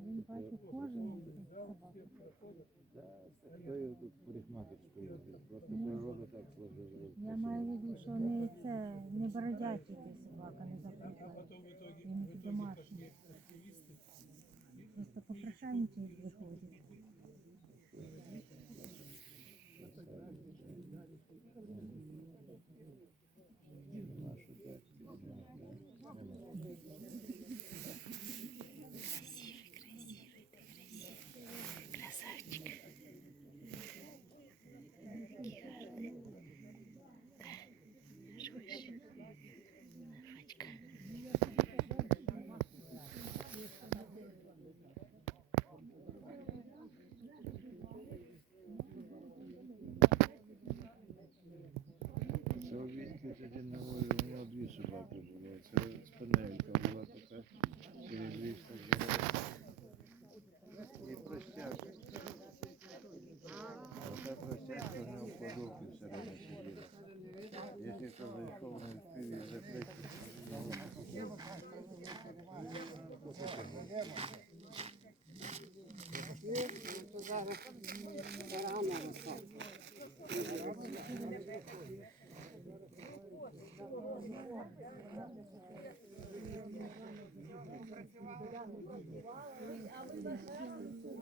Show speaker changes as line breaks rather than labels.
Він бачить кожен
Хто його тут парикмахерською робив? Просто природа так сложила.
Я маю в виду, що не це не бородять цей собака, не запропала. Він домашній. Просто попрошайники виходять.
2001 воно дві собаки було. Це спинелька була така через ліс так І простяк. Ота простяк вона в подолку все одно сиділа. Якщо хто зайшов на пів і закрити,
Зараз рано а ви